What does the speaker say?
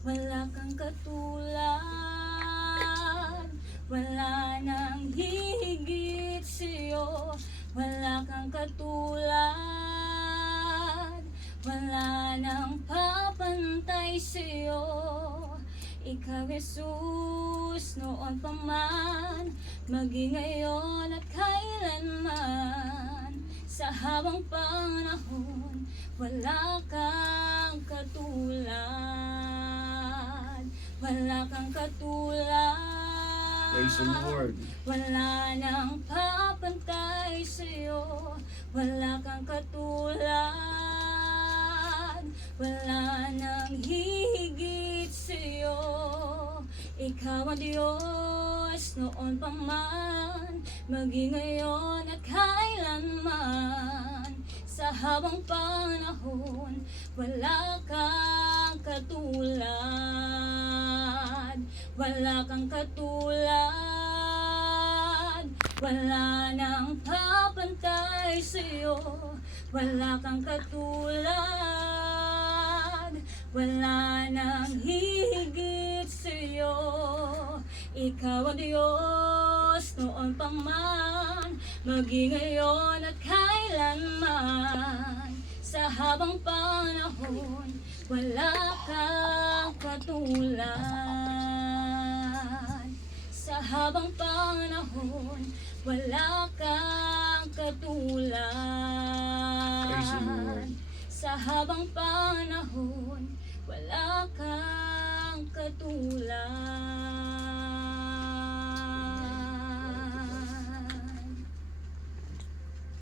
wala kang katulad. Wala nang hihigit sa'yo, wala kang katulad. Wala nang papantay sa'yo. Ikaw, Jesus, noon pa man, maging ngayon at kailanman. Sa habang panahon, wala kang katulad. Wala kang katulad. Praise the Lord. Wala nang papantay sa'yo, wala kang katulad. Wala nang hihigit sa'yo. Ikaw ang Diyos noon pa man, maging ngayon at kailanman. Sa habang panahon, wala kang katulad. Wala kang katulad. Wala nang papantay sa'yo, wala kang katulad. Wala nang hihigit sa'yo. Ikaw ang Diyos noon pa man, maging ngayon at kailanman. Sa habang panahon, wala kang katulad. Sa habang panahon, wala kang katulad. Praise the Lord. Sa habang panahon, wala kang katulad.